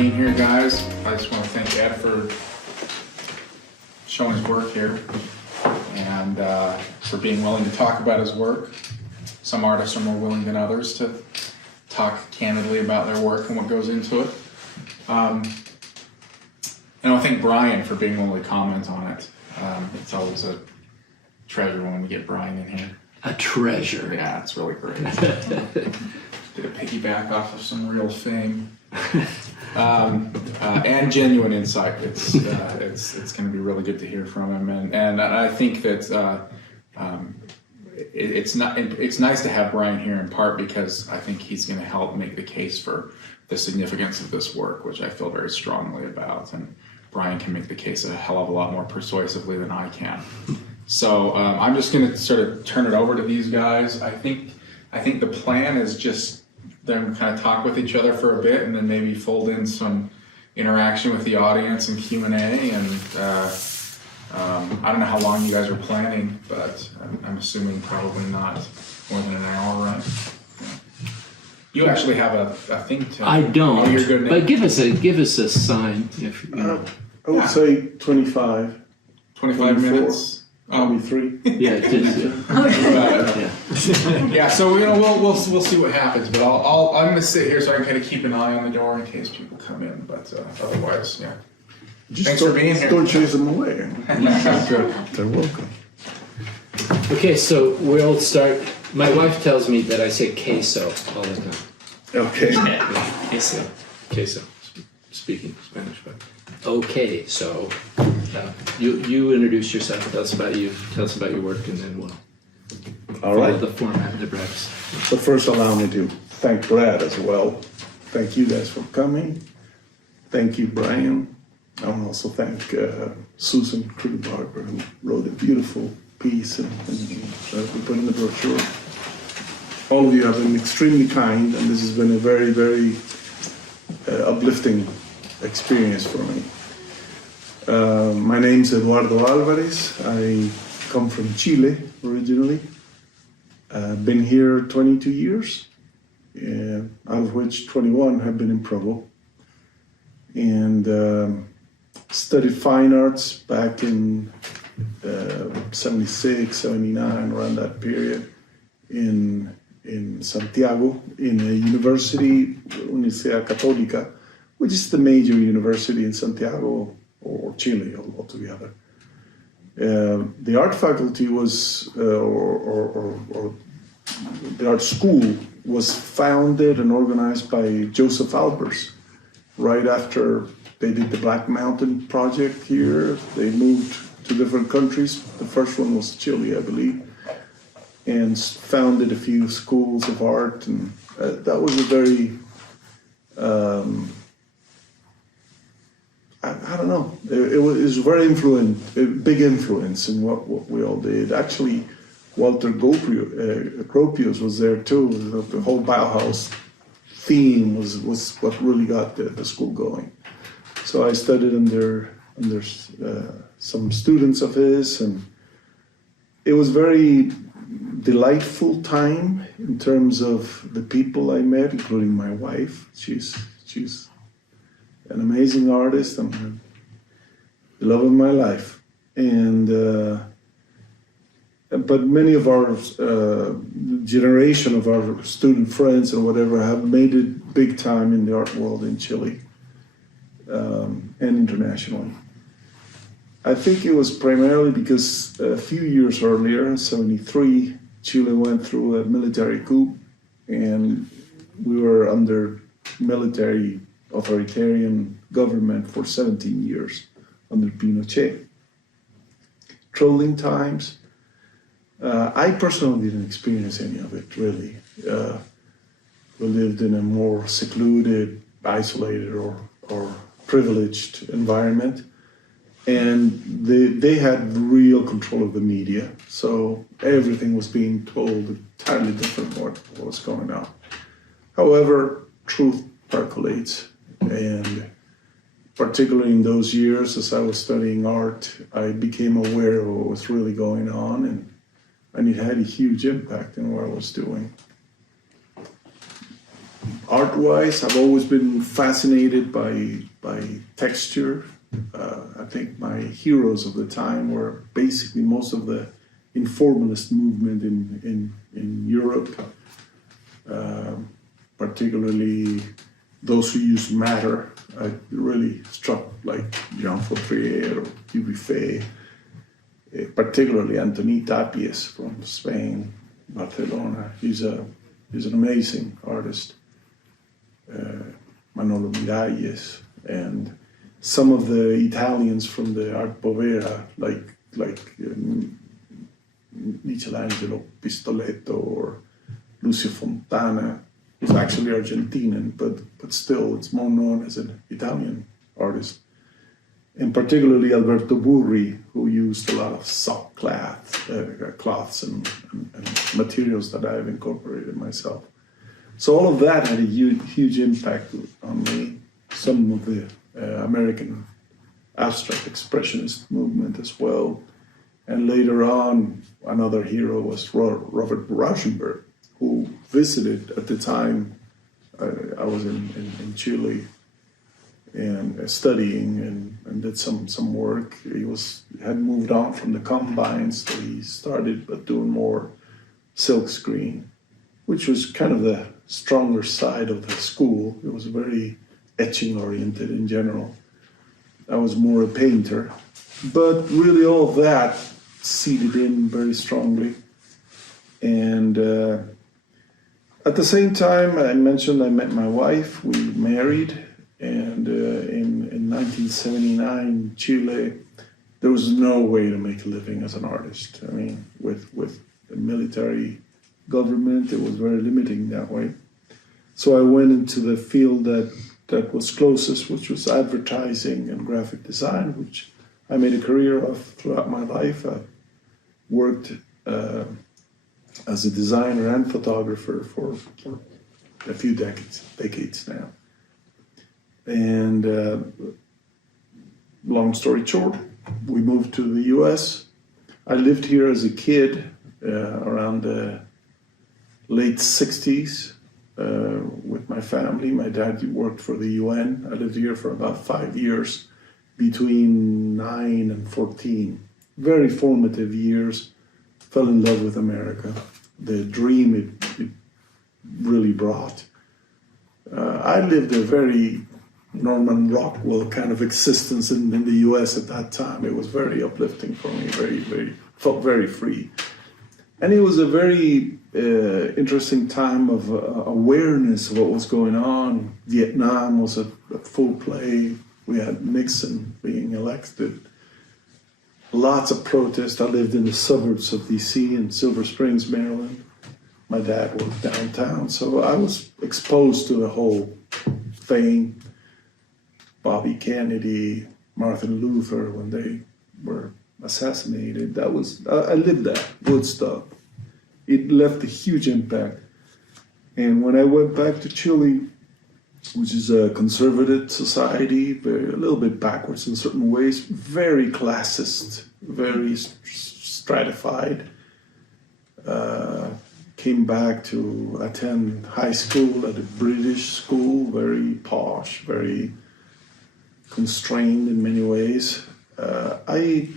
being here, guys. I just want to thank Ed for showing his work here and for being willing to talk about his work. Some artists are more willing than others to talk candidly about their work and what goes into it. And I thank Brian for being willing to comment on it. It's always a treasure when we get Brian in here. A treasure. Yeah, it's really great. Did a piggyback off of some real fame and genuine insight. It's going to be really good to hear from him, and I think that it's nice to have Brian here in part because I think he's going to help make the case for the significance of this work, which I feel very strongly about, and Brian can make the case a hell of a lot more persuasively than I can. So I'm just going to sort of turn it over to these guys. I think the plan is just them kind of talk with each other for a bit and then maybe fold in some interaction with the audience and Q&A. And I don't know how long you guys are planning, but I'm assuming probably not more than an hour, right? Yeah. You actually have a thing to... I don't, oh, you're good, but give us a sign. If you know. I would say 25. 25 minutes. 23. Yeah, Yeah. So we'll see what happens, but I'm gonna sit here so I can kind of keep an eye on the door in case people come in. But otherwise, yeah. Thanks for being here. Don't chase them away. They're welcome. Okay, so we'll start. My wife tells me that I say queso all the time. Okay. Queso. Queso. Speaking Spanish, but okay. So you introduce yourself. Tell us about you. Tell us about your work, and then we'll follow the format of the breaks. But first, allow me to thank Brad as well. Thank you guys for coming. Thank you, Brian. I want to also thank Susan Kruger-Barber, who wrote a beautiful piece and we put in the brochure. All of you have been extremely kind, and this has been a very, very uplifting experience for me. My name's Eduardo Alvarez. I come from Chile originally. Been here 22 years, out of which 21 have been in Provo. And studied fine arts back in 76, 79, around that period in Santiago, in a university, Universidad Católica, which is the major university in Santiago or Chile altogether. The art faculty was, or the art school was founded and organized by Joseph Albers. Right after they did the Black Mountain Project here, they moved to different countries. The first one was Chile, I believe, and founded a few schools of art. And that was a very, I don't know, it was very a big influence in what we all did. Actually, Walter Gropius was there too. The whole Bauhaus theme was what really got the school going. So I studied under some students of his, and it was very delightful time in terms of the people I met, including my wife. She's an amazing artist and the love of my life. And but many of our generation of our student friends or whatever have made it big time in the art world in Chile and internationally. I think it was primarily because a few years earlier, in '73, Chile went through a military coup, and we were under military authoritarian government for 17 years under Pinochet. Trolling times. I personally didn't experience any of it, really. We lived in a more secluded, isolated, or privileged environment. And they had real control of the media. So everything was being told entirely different what was going on. However, truth percolates. And particularly in those years, as I was studying art, I became aware of what was really going on, and it had a huge impact on what I was doing. Art-wise, I've always been fascinated by texture. I think my heroes of the time were basically most of the informalist movement in Europe, particularly those who used matter. I really struck like Jean Fautrier or Dubuffet, particularly Antoni Tapies from Spain, Barcelona. He's an amazing artist. Manolo Miralles, and some of the Italians from the Art Povera, like Michelangelo Pistoletto or Lucio Fontana, who's actually Argentinian, but still it's more known as an Italian artist. And particularly Alberto Burri, who used a lot of soft cloths and materials that I've incorporated myself. So all of that had a huge impact on me. Some of the American abstract expressionist movement as well. And later on, another hero was Robert Rauschenberg, who visited at the time I was in Chile and studying and did some work. He had moved on from the combines, so he started doing more silkscreen, which was kind of the stronger side of the school. It was very etching oriented in general. I was more a painter, but really all of that seeded in very strongly. And at the same time, I mentioned I met my wife. We married, and in 1979, Chile, there was no way to make a living as an artist. I mean, with the military government, it was very limiting that way. So I went into the field that was closest, which was advertising and graphic design, which I made a career of throughout my life. I worked as a designer and photographer for a few decades now. And long story short, we moved to the US. I lived here as a kid around the late 60s with my family. My dad worked for the UN. I lived here for about 5 years, between 9 and 14. Very formative years. Fell in love with America. The dream it really brought. I lived a very Norman Rockwell kind of existence in the US at that time. It was very uplifting for me, felt very free. And it was a very interesting time of awareness of what was going on. Vietnam was at full play. We had Nixon being elected. Lots of protests. I lived in the suburbs of DC in Silver Springs, Maryland. My dad worked downtown, so I was exposed to the whole thing. Bobby Kennedy, Martin Luther, when they were assassinated. I lived that, Woodstock. It left a huge impact. And when I went back to Chile, which is a conservative society, a little bit backwards in certain ways, very classist, very stratified. Came back to attend high school at a British school, very posh, very constrained in many ways. I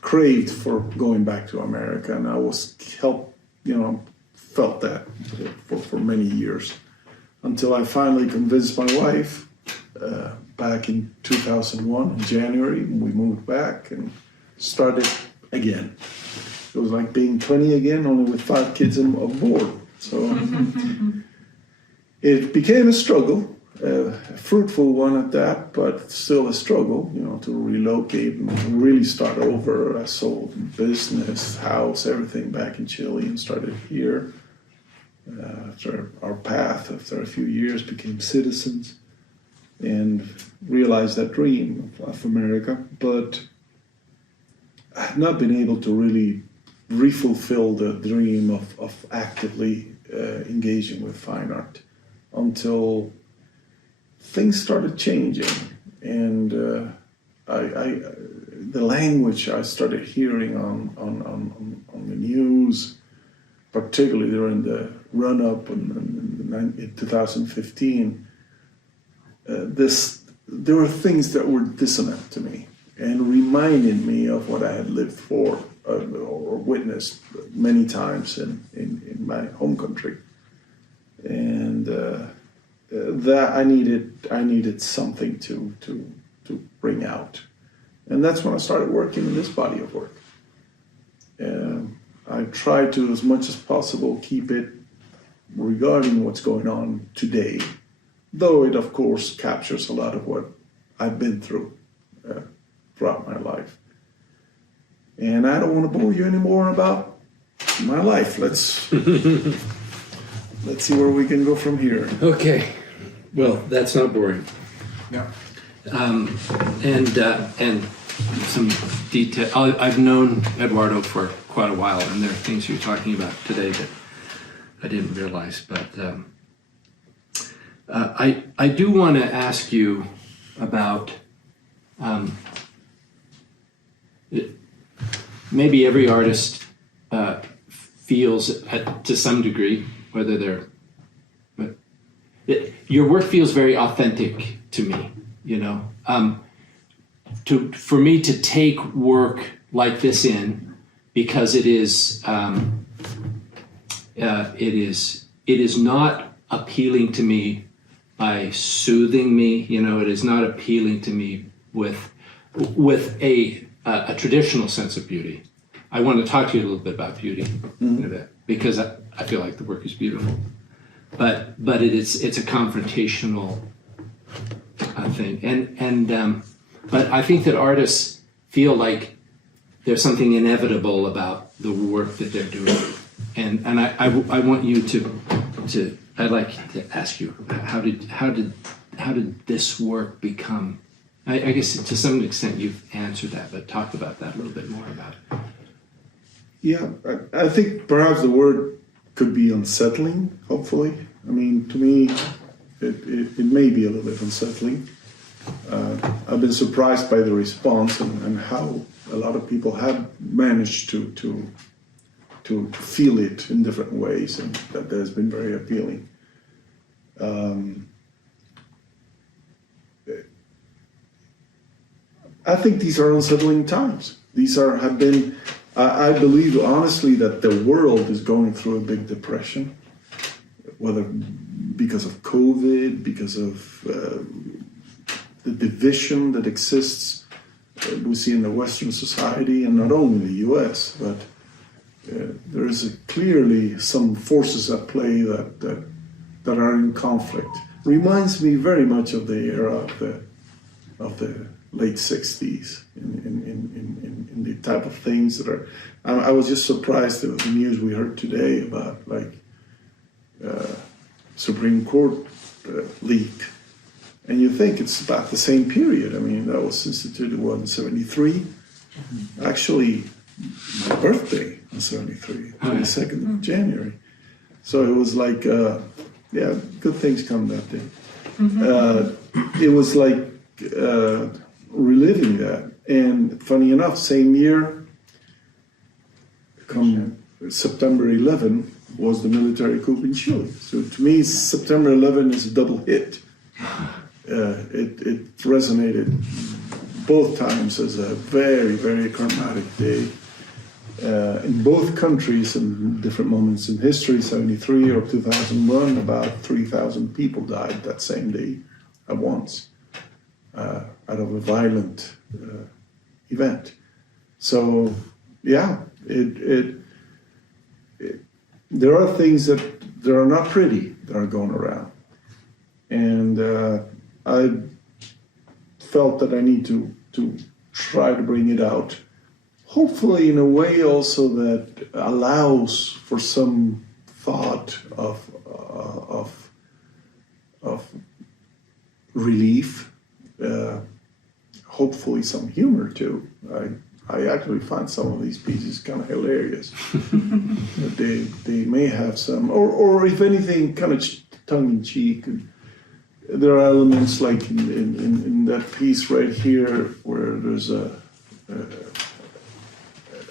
craved for going back to America, and I was felt that for many years, until I finally convinced my wife back in 2001, in January. We moved back and started again. It was like being 20 again, only with 5 kids on board. So it became a struggle, a fruitful one at that, but still a struggle, to relocate and really start over. I sold business, house, everything back in Chile and started here. After our path, after a few years, became citizens and realized that dream of America, but I had not been able to really refulfill the dream of actively engaging with fine art until things started changing, and the language I started hearing on the news, particularly during the run-up and in 2015, there were things that were dissonant to me and reminded me of what I had lived for or witnessed many times in my home country, and that I needed something to bring out, and that's when I started working in this body of work. I try to, as much as possible, keep it regarding what's going on today, though it of course captures a lot of what I've been through throughout my life. And I don't want to bore you anymore about my life. Let's see where we can go from here. Okay. Well, that's not boring. Yeah. And some detail. I've known Eduardo for quite a while, and there are things you're talking about today that I didn't realize. But I do want to ask you about maybe every artist feels to some degree, whether they're, but your work feels very authentic to me, you know. For me to take work like this in, because it is not appealing to me by soothing me, you know. It is not appealing to me with a traditional sense of beauty. I want to talk to you a little bit about beauty in a bit, because I feel like the work is beautiful, but it's a confrontational thing, and but I think that artists feel like there's something inevitable about the work that they're doing, and I want you to I'd like to ask you, how did this work become? I guess to some extent you've answered that, but talk about that a little bit more about it. Yeah, I think perhaps the word could be unsettling, hopefully. I mean, to me, it may be a little bit unsettling. I've been surprised by the response and how a lot of people have managed to feel it in different ways, and that has been very appealing. I think these are unsettling times. These have been. I believe honestly that the world is going through a big depression, whether because of COVID, because of the division that exists, we see in the Western society, and not only in the U.S., but there is clearly some forces at play that are in conflict. Reminds me very much of the era of the late 60s in the type of things that are. I was just surprised at the news we heard today about Supreme Court leak. And you think it's about the same period. I mean, that was instituted, in 73? Actually, my birthday was 73, 22nd of January. So it was like, good things come that day. It was like reliving that. And funny enough, same year, come September 11, was the military coup in Chile. So to me, September 11 is a double hit. It resonated both times as a very, very traumatic day. In both countries, in different moments in history, 73 or 2001, about 3,000 people died that same day at once out of a violent event. So, yeah, there are things that are not pretty that are going around. And I felt that I need to try to bring it out, hopefully in a way also that allows for some thought of relief, hopefully some humor too. I actually find some of these pieces kind of hilarious. They may have some, or if anything, kind of tongue-in-cheek. There are elements like in that piece right here where there's a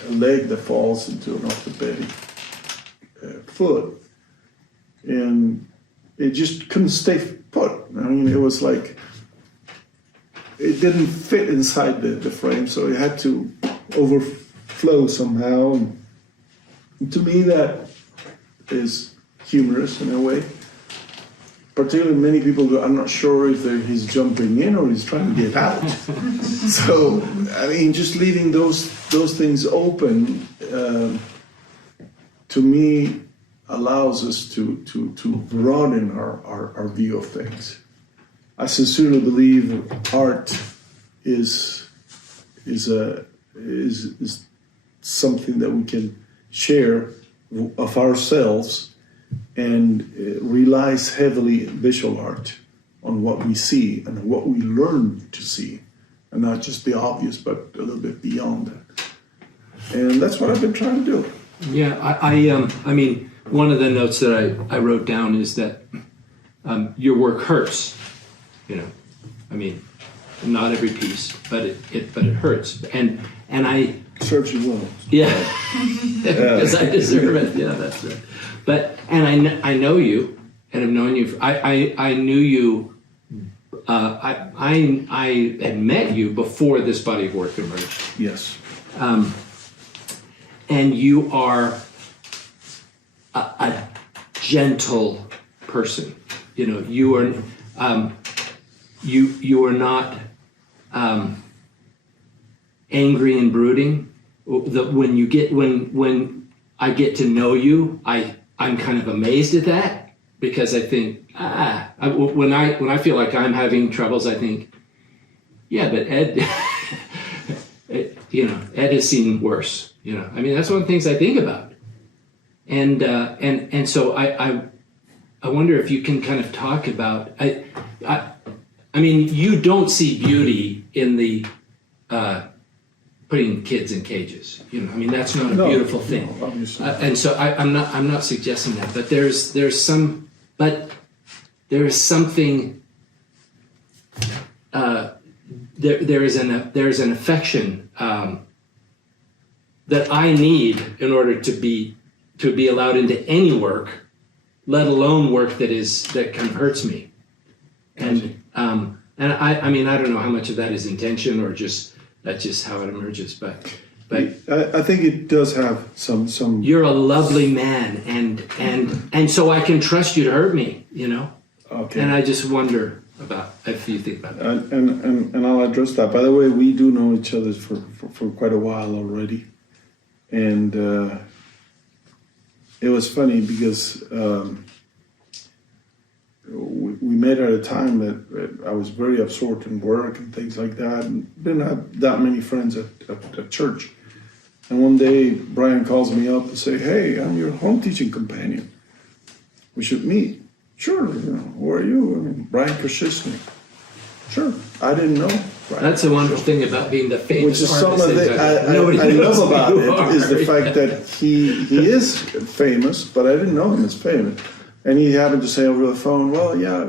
leg that falls into an orthopedic foot, and it just couldn't stay put. I mean, it was like, it didn't fit inside the frame, so it had to overflow somehow. And to me, that is humorous in a way. Particularly, many people go, I'm not sure if he's jumping in or he's trying to get out. So, I mean, just leaving those things open, to me, allows us to broaden our view of things. I sincerely believe art is something that we can share of ourselves, and relies heavily in visual art on what we see and what we learn to see, and not just the obvious, but a little bit beyond that. And that's what I've been trying to do. Yeah, I mean, one of the notes that I wrote down is that your work hurts. You know, I mean, not every piece, but it hurts, and I Serves you well. yeah, because I deserve it. Yeah, that's right. But I know you, and I've known you. I knew you. I had met you before this body of work emerged. Yes. And you are a gentle person. You know, you are you are not angry and brooding. When I get to know you, I'm kind of amazed at that, because I think when I feel like I'm having troubles, I think, yeah, but Ed, Ed has seen worse. You know, I mean, that's one of the things I think about, and so I wonder if you can kind of talk about. I mean, you don't see beauty in the putting kids in cages. You know, I mean, that's not a beautiful thing. No, obviously. And so I'm not suggesting that, but there is something. There is an affection that I need in order to be allowed into any work, let alone work that kind of hurts me. And I mean, I don't know how much of that is intention or that's just how it emerges, but I think it does have some. You're a lovely man, and so I can trust you to hurt me, you know. Okay. And I just wonder about if you think about that. And I'll address that. By the way, we do know each other for quite a while already, and it was funny because we met at a time that I was very absorbed in work and things like that, and didn't have that many friends at church. And one day, Brian calls me up and say, "Hey, I'm your home teaching companion. We should meet." Sure, who are you? I mean, Brian Kershisnik. Sure, I didn't know. Brian. That's the wonderful thing about being the famous Which is some artist. of the I love about it is the fact that he is famous, but I didn't know him as famous. And he happened to say over the phone, "Well, yeah,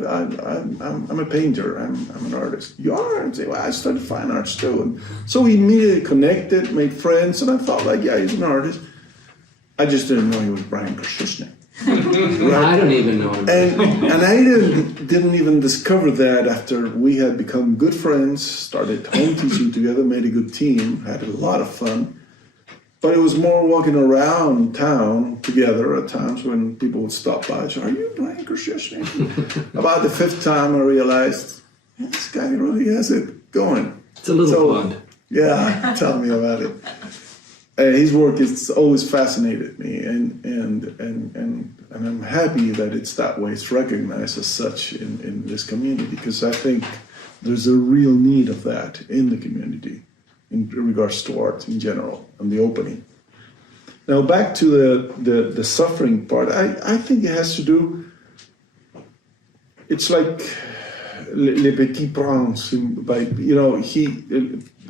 I'm a painter. I'm an artist." "You are?" And say, "Well, I studied fine arts too." And so we immediately connected, made friends, and I thought, like, yeah, he's an artist. I just didn't know he was Brian Kershisnik. Right? I don't even know him. And I didn't even discover that after we had become good friends, started home teaching together, made a good team, had a lot of fun. But it was more walking around town together at times when people would stop by and say, "Are you Brian Kershisnik?" About the fifth time I realized, this guy really has it going. It's a little blonde. Yeah, tell me about it. His work has always fascinated me, and I'm happy that it's that way. It's recognized as such in this community, because I think there's a real need of that in the community in regards to art in general and the opening. Now back to the suffering part. I think it has to do. It's like Le Petit Prince,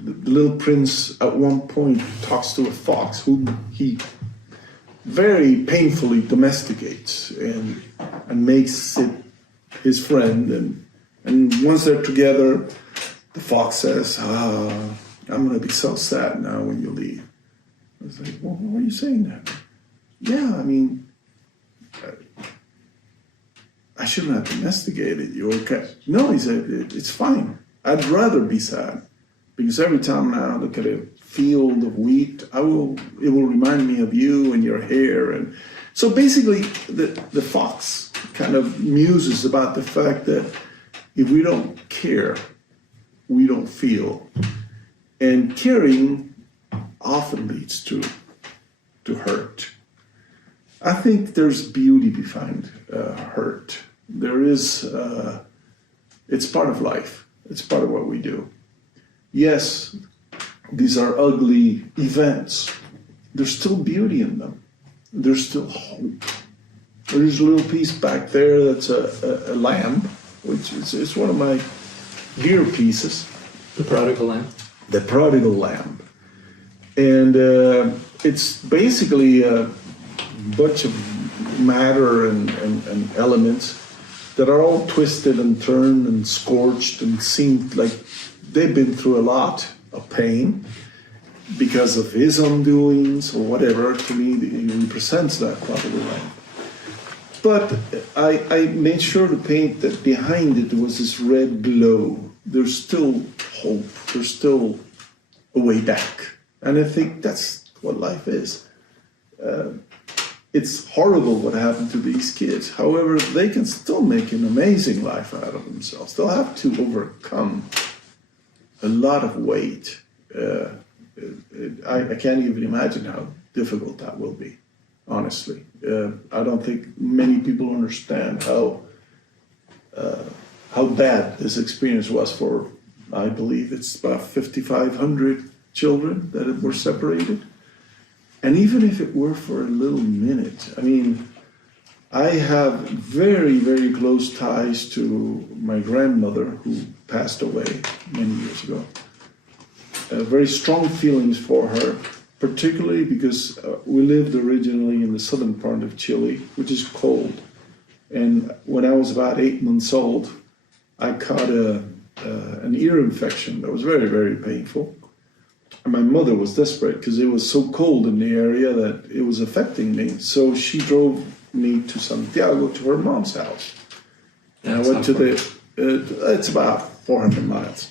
the little prince at one point talks to a fox whom he very painfully domesticates and makes it his friend. And once they're together, the fox says, "I'm going to be so sad now when you leave." I was like, "Well, why are you saying that?" "Yeah, I mean, I shouldn't have domesticated you. Okay. No, he said, it's fine. I'd rather be sad. Because every time now I look at a field of wheat, it will remind me of you and your hair. And so basically the fox kind of muses about the fact that if we don't care, we don't feel. And caring often leads to hurt. I think there's beauty behind hurt. There is, it's part of life. It's part of what we do. Yes, these are ugly events. There's still beauty in them. There's still hope. There's a little piece back there that's a lamb, which is one of my dear pieces. The prodigal lamb. The prodigal lamb. And it's basically a bunch of matter and elements that are all twisted and turned and scorched and seemed like they've been through a lot of pain because of his undoings or whatever. To me, he represents that prodigal lamb. But I made sure to paint that behind it was this red glow. There's still hope. There's still a way back. And I think that's what life is. It's horrible what happened to these kids. However, they can still make an amazing life out of themselves. They'll have to overcome a lot of weight. I can't even imagine how difficult that will be, honestly. I don't think many people understand how bad this experience was for, I believe it's about 5,500 children that were separated. And even if it were for a little minute, I mean, I have very, very close ties to my grandmother who passed away many years ago. Very strong feelings for her, particularly because we lived originally in the southern part of Chile, which is cold. And when I was about 8 months old, I caught an ear infection that was very, very painful. And my mother was desperate because it was so cold in the area that it was affecting me. So she drove me to Santiago to her mom's house. And I went to it's about 400 miles.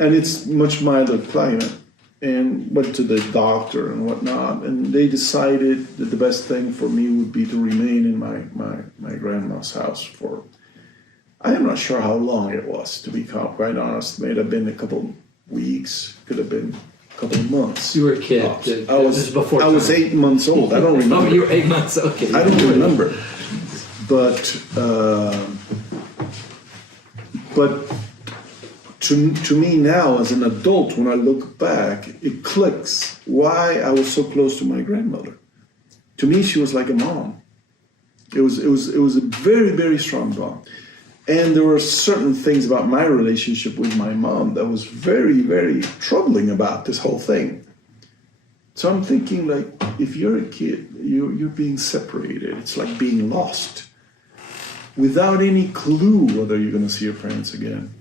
And it's much milder climate. And went to the doctor and whatnot. And they decided that the best thing for me would be to remain in my grandma's house for, I am not sure how long it was, to be quite honest. It may have been a couple weeks, could have been a couple of months. You were a kid. I was 8 months old. I don't remember. Oh, you were 8 months. Okay. I don't remember. But to me now, as an adult, when I look back, it clicks why I was so close to my grandmother. To me, she was like a mom. It was a very, very strong bond. And there were certain things about my relationship with my mom that was very, very troubling about this whole thing. So I'm thinking, like, if you're a kid, you're being separated. It's like being lost. Without any clue whether you're going to see your parents again.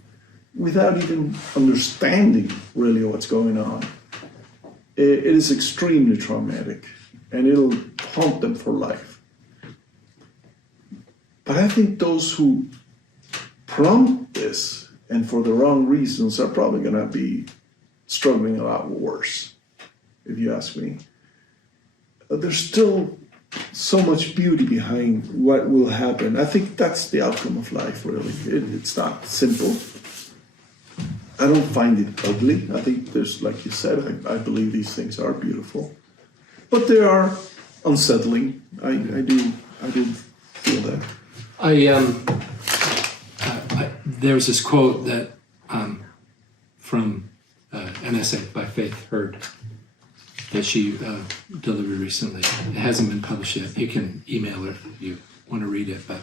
Without even understanding really what's going on. It is extremely traumatic. And it'll haunt them for life. But I think those who prompt this, and for the wrong reasons, are probably going to be struggling a lot worse, if you ask me. There's still so much beauty behind what will happen. I think that's the outcome of life, really. It's not simple. I don't find it ugly. I think there's, like you said, I believe these things are beautiful. But they are unsettling. I do feel that. There's this quote that from an essay by Faith Heard that she delivered recently. It hasn't been published yet. You can email her if you want to read it. But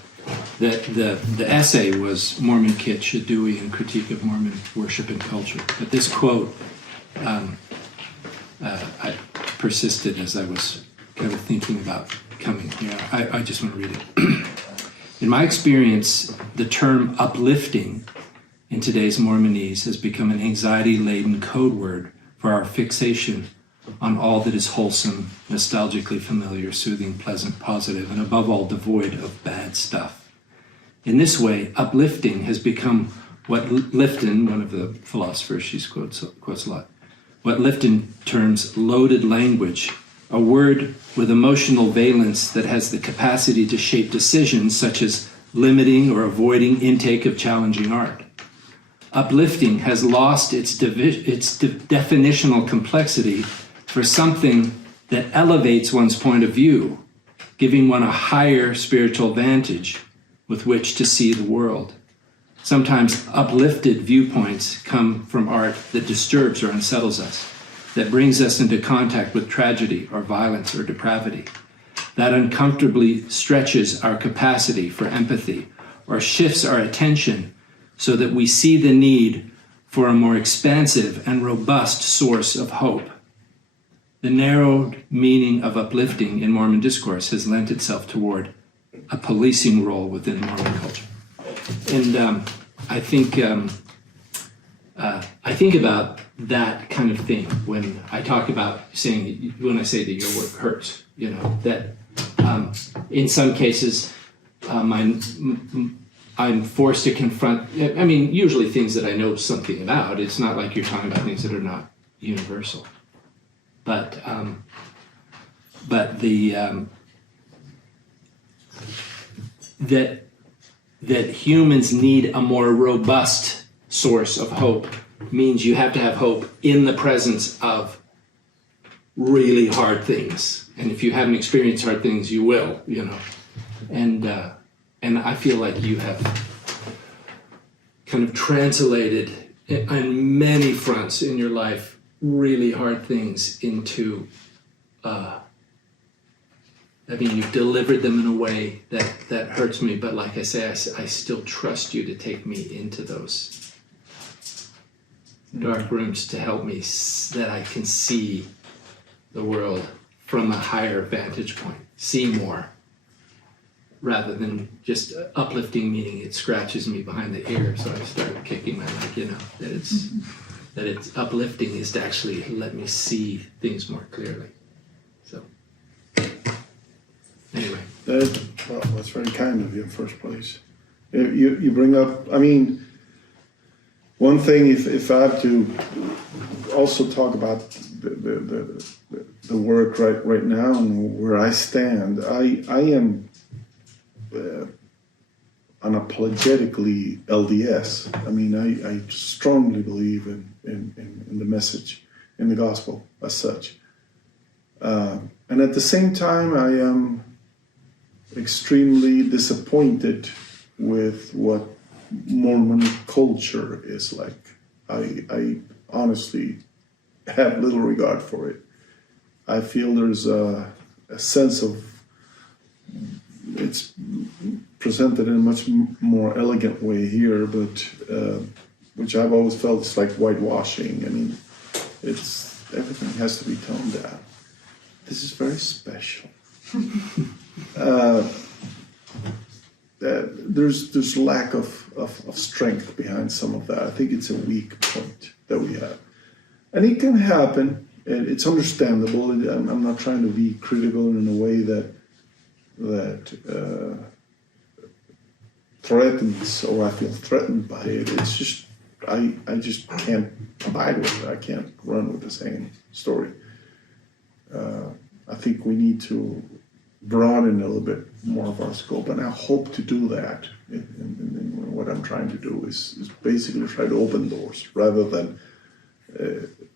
the essay was Mormon Kit, Should Dewey and Critique of Mormon Worship and Culture. But this quote I persisted as I was kind of thinking about coming here. I just want to read it. In my experience, the term uplifting in today's Mormonese has become an anxiety-laden code word for our fixation on all that is wholesome, nostalgically familiar, soothing, pleasant, positive, and above all, devoid of bad stuff. In this way, uplifting has become what Lifton, one of the philosophers she quotes a lot, what Lifton terms loaded language, a word with emotional valence that has the capacity to shape decisions such as limiting or avoiding intake of challenging art. Uplifting has lost its definitional complexity for something that elevates one's point of view, giving one a higher spiritual vantage with which to see the world. Sometimes uplifted viewpoints come from art that disturbs or unsettles us, that brings us into contact with tragedy or violence or depravity, that uncomfortably stretches our capacity for empathy or shifts our attention so that we see the need for a more expansive and robust source of hope. The narrowed meaning of uplifting in Mormon discourse has lent itself toward a policing role within Mormon culture. And I think about that kind of thing when I talk about when I say that your work hurts, that in some cases I'm forced to confront, usually things that I know something about. It's not like you're talking about things that are not universal. But that humans need a more robust source of hope means you have to have hope in the presence of really hard things. And if you haven't experienced hard things, you will, And I feel like you have kind of translated on many fronts in your life really hard things into, you've delivered them in a way that hurts me, but like I say, I still trust you to take me into those dark rooms to help me that I can see the world from a higher vantage point, see more, rather than just uplifting, meaning it scratches me behind the ear, so I start kicking my leg, that it's uplifting is to actually let me see things more clearly. So, anyway. That's very kind of you in the first place. You bring up, one thing, if I have to also talk about the work right now and where I stand, I am unapologetically LDS. I strongly believe in the message, in the gospel as such. And at the same time, I am extremely disappointed with what Mormon culture is like. I honestly have little regard for it. I feel there's a sense of, it's presented in a much more elegant way here, but which I've always felt is like whitewashing. Everything has to be toned down. This is very special. There's lack of strength behind some of that. I think it's a weak point that we have, and it can happen. It's understandable. I'm not trying to be critical in a way that threatens, or I feel threatened by it. It's just I just can't abide with it. I can't run with the same story. I think we need to broaden a little bit more of our scope, and I hope to do that. And what I'm trying to do is basically try to open doors rather than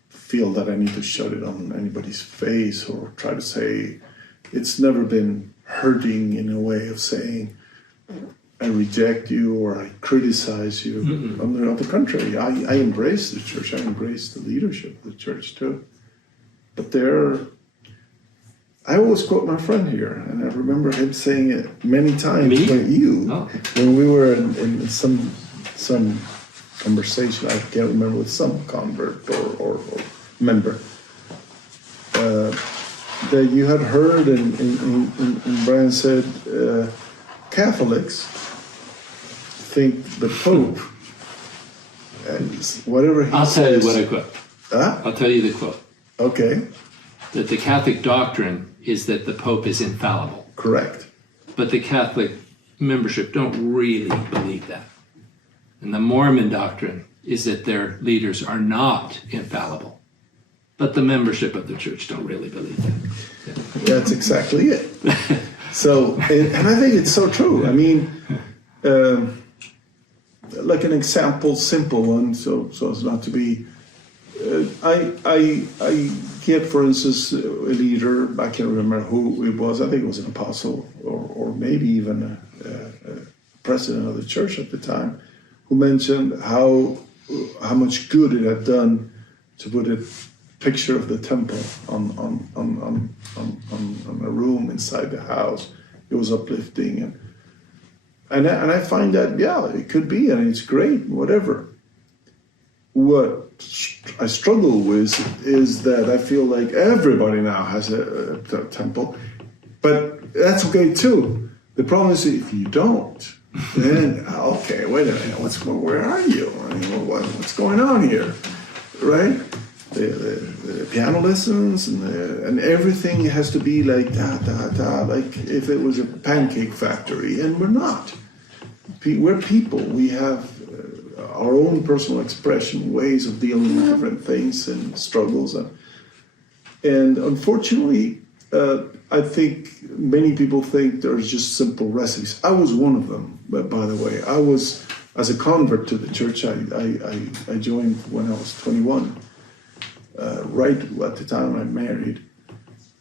feel that I need to shut it on anybody's face or try to say it's never been hurting in a way of saying I reject you or I criticize you. On the contrary, I embrace the church. I embrace the leadership of the church too. But I always quote my friend here, and I remember him saying it many times. When we were in some conversation, I can't remember, with some convert or member, that you had heard, and Brian said, Catholics think the Pope, whatever he I'll says. tell you what I quote. I'll tell you the quote. Okay. That the Catholic doctrine is that the Pope is infallible. Correct. But the Catholic membership don't really believe that. And the Mormon doctrine is that their leaders are not infallible. But the membership of the church don't really believe that. That's exactly it. So, and I think it's so true. I mean, like an example, simple one, so as not to be. I get, for instance, a leader. I can't remember who it was. I think it was an apostle, or maybe even a president of the church at the time, who mentioned how much good it had done to put a picture of the temple on a room inside the house. It was uplifting, and I find that, yeah, it could be, and it's great, whatever. What I struggle with is that I feel like everybody now has a temple, but that's okay too. The problem is if you don't, then okay, wait a minute, where are you? I mean, what's going on here, right? The piano lessons and everything has to be like like if it was a pancake factory, and we're not. We're people. We have our own personal expression, ways of dealing with different things and struggles, and unfortunately, I think many people think there's just simple recipes. I was one of them, but by the way, I was, as a convert to the church, I joined when I was 21. Right at the time I married,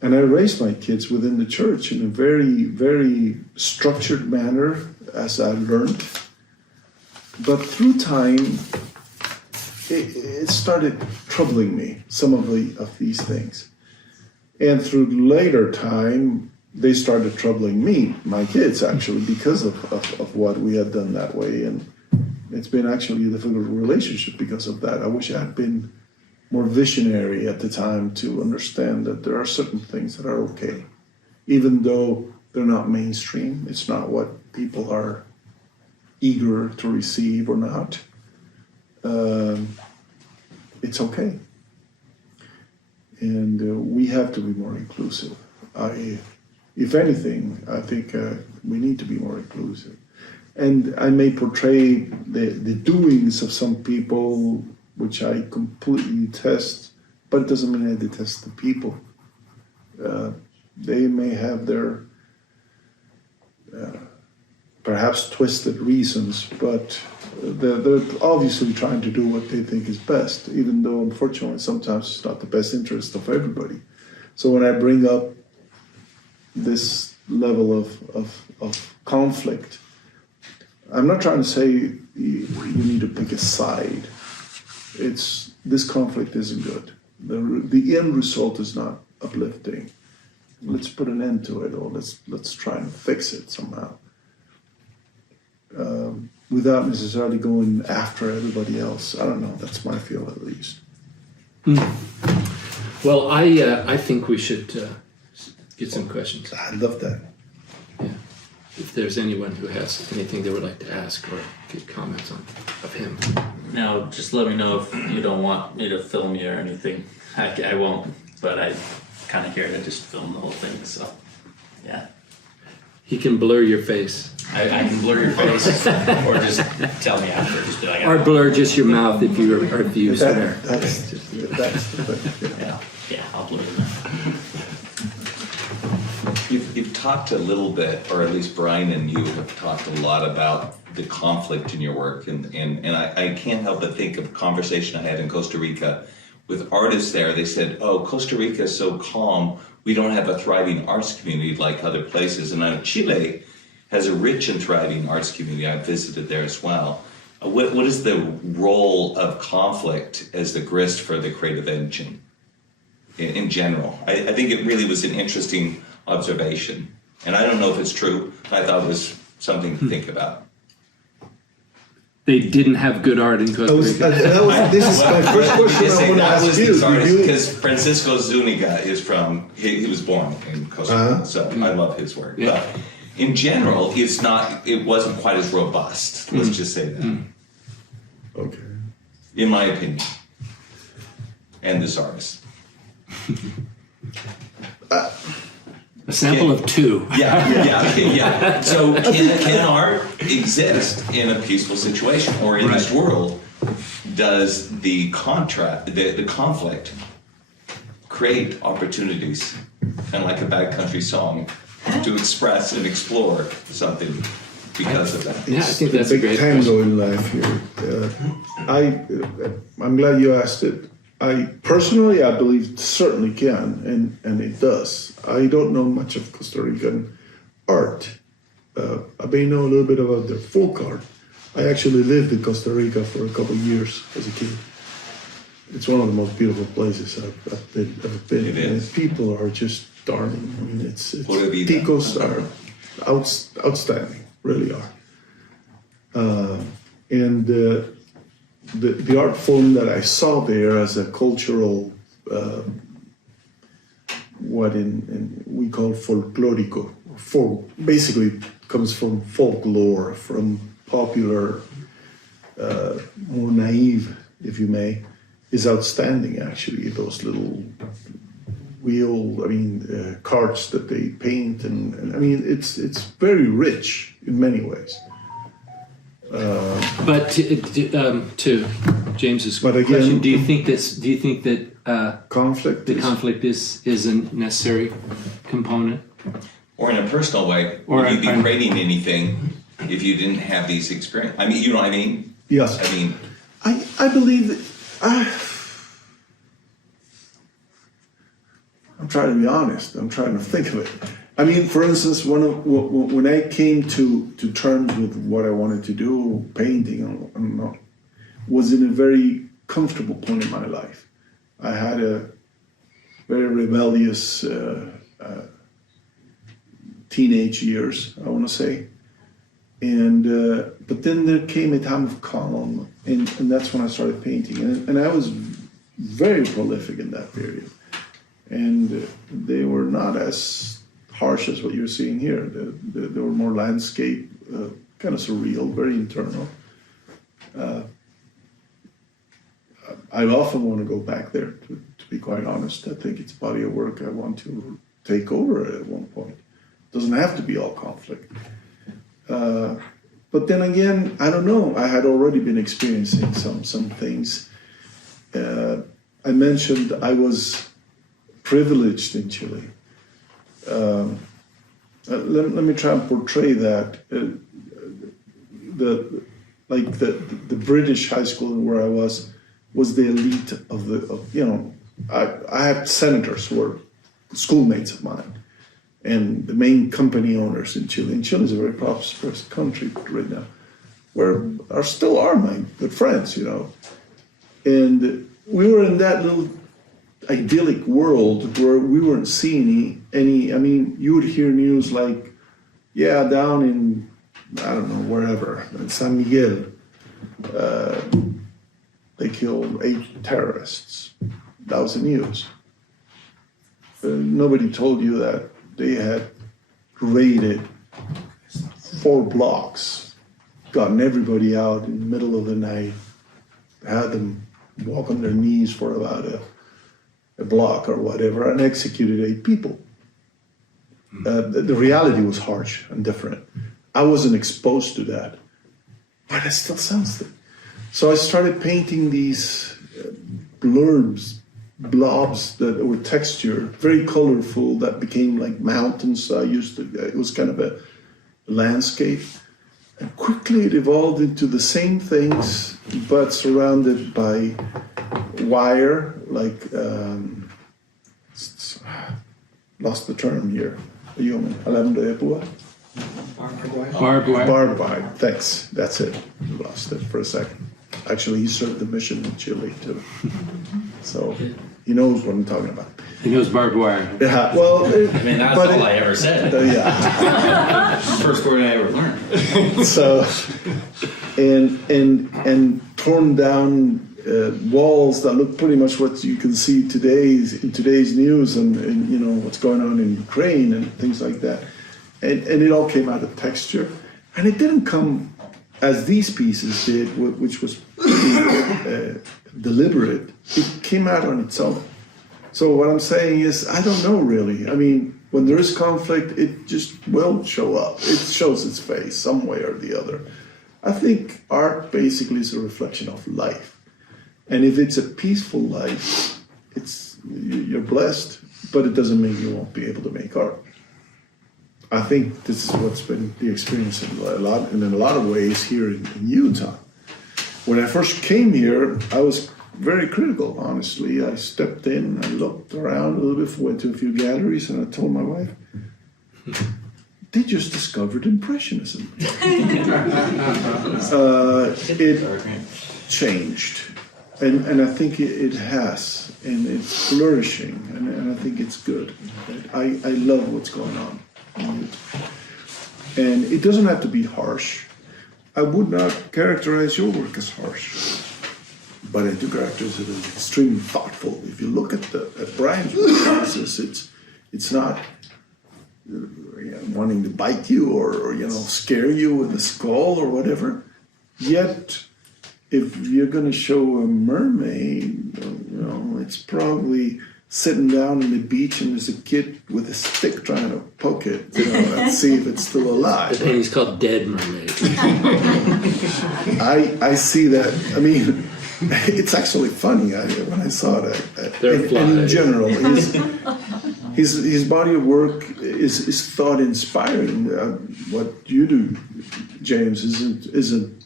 and I raised my kids within the church in a very, very structured manner as I learned. But through time, it started troubling me, some of these things, and through later time, they started troubling me, my kids actually, because of what we had done that way, and it's been actually a difficult relationship because of that. I wish I had been more visionary at the time to understand that there are certain things that are okay, even though they're not mainstream. It's not what people are eager to receive or not. It's okay. And we have to be more inclusive. If anything, I think we need to be more inclusive. And I may portray the doings of some people, which I completely detest, but it doesn't mean I detest the people. They may have their perhaps twisted reasons, but they're obviously trying to do what they think is best, even though unfortunately sometimes it's not the best interest of everybody. So when I bring up this level of conflict, I'm not trying to say you need to pick a side. This conflict isn't good. The end result is not uplifting. Let's put an end to it, or let's try and fix it somehow, without necessarily going after everybody else. I don't know. That's my feel, at least. Well, I think we should get some questions. I love that. Yeah. If there's anyone who has anything they would like to ask or get comments on of him. Now, just let me know if you don't want me to film you or anything. I won't, but I'm kind of here to just film the whole thing, so yeah. He can blur your face. I can blur your face, or just tell me after. Just be like, Or blur just your mouth if you swear. That's the thing. yeah, I'll blur your mouth. You've talked a little bit, or at least Brian and you have talked a lot about the conflict in your work, and I can't help but think of a conversation I had in Costa Rica with artists there. They said, oh, Costa Rica is so calm, we don't have a thriving arts community like other places. And I know Chile has a rich and thriving arts community. I've visited there as well. What is the role of conflict as the grist for the creative engine in general? I think it really was an interesting observation. And I don't know if it's true, but I thought it was something to think about. They didn't have good art in Costa Rica. This is my first question I want to ask you. Because Francisco Zuniga is from, he was born in Costa Rica, so I love his work. Yeah. But in general, it wasn't quite as robust, let's just say that. Okay. In my opinion. And this artist. A sample of two. Yeah. So can art exist in a peaceful situation, or in this world, does the the conflict create opportunities, kind of like a backcountry song, to express and explore something because of that? Yeah, I think that's a big great tango in life here. I'm glad you asked it. I personally, I believe it certainly can, and it does. I don't know much of Costa Rican art. I may know a little bit about their folk art. I actually lived in Costa Rica for a couple of years as a kid. It's one of the most beautiful places I've ever been. It is. And people are just darling. I mean, it's Pura vida. ticos are outstanding, really are. And the art form that I saw there as a cultural, what in we call folklorico, folk, basically comes from folklore, from popular, more naive, if you may, is outstanding actually. Those little carts that they paint, and I mean, it's very rich in many ways. But to James's But again- question, do you think that Conflict. the conflict is a necessary component? Or in a personal way, Or would you be I'm- creating anything if you didn't have these experiences? I mean, you know what I mean? Yes. I mean, I believe that. I'm trying to be honest. I'm trying to think of it. I mean, for instance, when I came to terms with what I wanted to do, painting, was in a very comfortable point in my life. I had a very rebellious teenage years, I want to say, and but then there came a time of calm, and that's when I started painting, and I was very prolific in that period, and they were not as harsh as what you're seeing here. They were more landscape, kind of surreal, very internal. I often want to go back there, to be quite honest. I think it's a body of work I want to take over at one point. It doesn't have to be all conflict. But then again, I don't know. I had already been experiencing some things. I mentioned I was privileged in Chile. Let me try and portray that. The British high school where I was the elite I had senators who were schoolmates of mine, and the main company owners in Chile. And Chile is a very prosperous country right now, still are my good friends, And we were in that little idyllic world where we weren't seeing any. I mean, you would hear news like, down in, I don't know, wherever, in San Miguel, they killed 8 terrorists. That was the news. Nobody told you that they had raided 4 blocks, gotten everybody out in the middle of the night, had them walk on their knees for about a block or whatever, and executed 8 people. The reality was harsh and different. I wasn't exposed to that, but it still sounds good. So I started painting these blobs that were textured, very colorful, that became like mountains. It was kind of a landscape. And quickly it evolved into the same things, but surrounded by wire, like, lost the term here. Alambre de púa? Barbed wire. Barbed wire, thanks. That's it. Lost it for a second. Actually, he served the mission in Chile too. So he knows what I'm talking about. He knows barbed wire. Yeah, well, I mean, that's all I ever said. yeah. First word I ever learned. So, and torn down walls that look pretty much what you can see in today's news, and what's going on in Ukraine and things like that, and it all came out of texture, and it didn't come as these pieces did, which was deliberate. It came out on its own. So what I'm saying is, I don't know really. I mean, When there is conflict, it just will show up. It shows its face some way or the other. I think art basically is a reflection of life. And if it's a peaceful life, you're blessed, but it doesn't mean you won't be able to make art. I think this is what's been the experience in a lot of ways here in Utah. When I first came here, I was very critical, honestly. I stepped in, I looked around a little bit, went to a few galleries, and I told my wife, they just discovered Impressionism. It changed, and I think it has, and it's flourishing, and I think it's good. I love what's going on. And it doesn't have to be harsh. I would not characterize your work as harsh, but I do characterize it as extremely thoughtful. If you look at Brian's process, it's not wanting to bite you or scare you with a skull or whatever. Yet, if you're going to show a mermaid, it's probably sitting down on the beach and there's a kid with a stick trying to poke it, and see if it's still alive. The painting's called Dead Mermaid. I see that. I mean, it's actually funny when I saw it. And in general, his body of work is thought inspiring. What you do, James, isn't.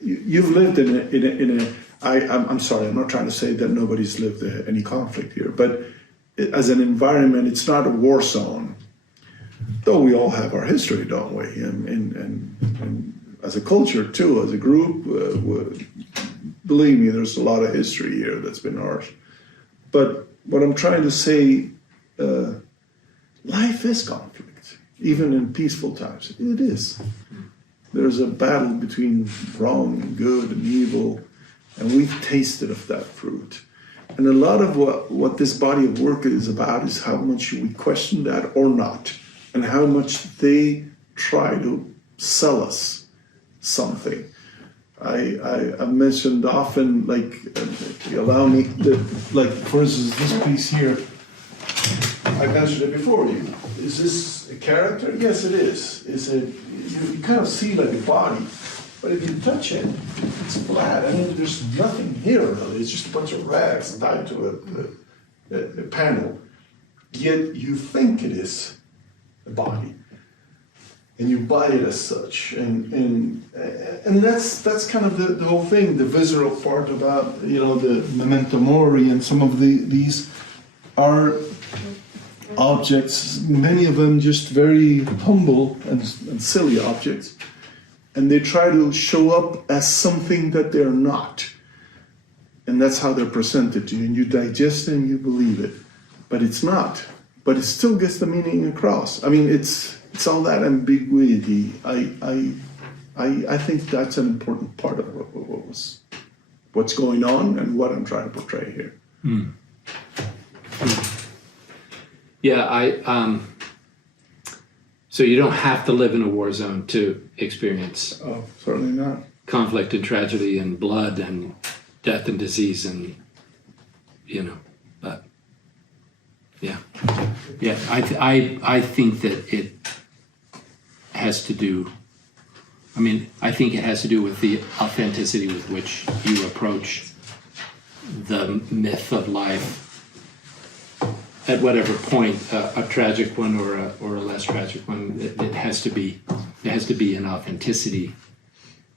You've lived in a. I'm sorry, I'm not trying to say that nobody's lived any conflict here, but as an environment, it's not a war zone. Though we all have our history, don't we? And as a culture too, as a group, believe me, there's a lot of history here that's been ours. But what I'm trying to say, life is conflict, even in peaceful times. It is. There's a battle between wrong and good and evil, and we've tasted of that fruit. And a lot of what this body of work is about is how much we question that or not, and how much they try to sell us something. I've mentioned often, like, if you allow me, like, for instance, this piece here, I mentioned it before. Is this a character? Yes, it is. Is it? You kind of see like a body, but if you touch it, it's flat. I mean, there's nothing here really. It's just a bunch of rags tied to a panel. Yet you think it is a body, and you buy it as such. And that's kind of the whole thing. The visceral part about the memento mori, and some of these are objects, many of them just very humble and silly objects, and they try to show up as something that they're not, and that's how they're presented to you, and you digest it and you believe it, but it's not, but it still gets the meaning across. I mean, it's all that ambiguity. I think that's an important part of what's going on and what I'm trying to portray here. Yeah, so you don't have to live in a war zone to experience Oh, certainly not. conflict and tragedy and blood and death and disease and, but yeah. Yeah, I think that it has to do, I think it has to do with the authenticity with which you approach the myth of life. At whatever point, a tragic one or a less tragic one, it has to be an authenticity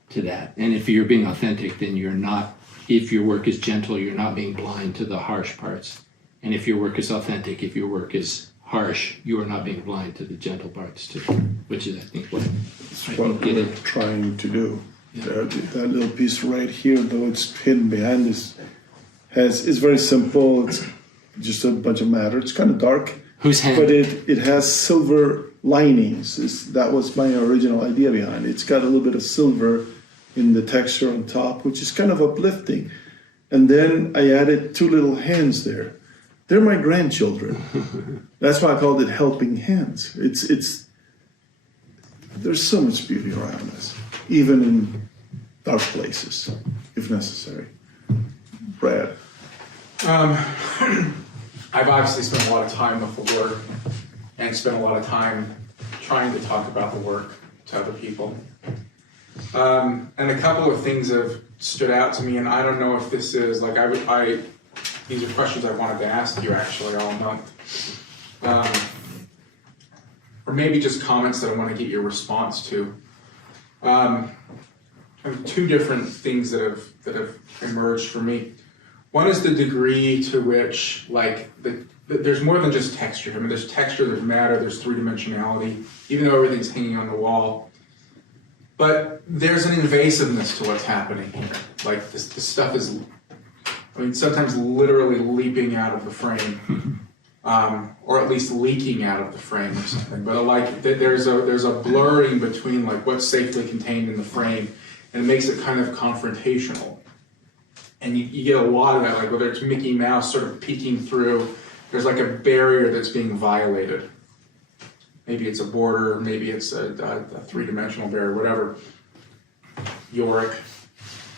to that. And if you're being authentic, then you're not. If your work is gentle, you're not being blind to the harsh parts. And if your work is authentic, if your work is harsh, you are not being blind to the gentle parts too. Which is, I think, what we're trying to do. Yeah. That little piece right here, though it's hidden behind this, is very simple. It's just a bunch of matter. It's kind of dark. Whose hand? But it has silver linings. That was my original idea behind it. It's got a little bit of silver in the texture on top, which is kind of uplifting. And then I added two little hands there. They're my grandchildren. That's why I called it Helping Hands. There's so much beauty around us, even in dark places, if necessary. Brad. I've obviously spent a lot of time with the work and spent a lot of time trying to talk about the work to other people. And a couple of things have stood out to me, and I don't know if this is, like, these are questions I wanted to ask you actually all month. Or maybe just comments that I want to get your response to. Two different things that have emerged for me. One is the degree to which, like, there's more than just texture. I mean, there's texture, there's matter, there's three-dimensionality, even though everything's hanging on the wall. But there's an invasiveness to what's happening here. Like, this stuff is, I mean, sometimes literally leaping out of the frame, or at least leaking out of the frame or something. But like, there's a blurring between like what's safely contained in the frame, and it makes it kind of confrontational. And you get a lot of that, like whether it's Mickey Mouse sort of peeking through, there's like a barrier that's being violated. Maybe it's a border, maybe it's a three-dimensional barrier, whatever. Yorick.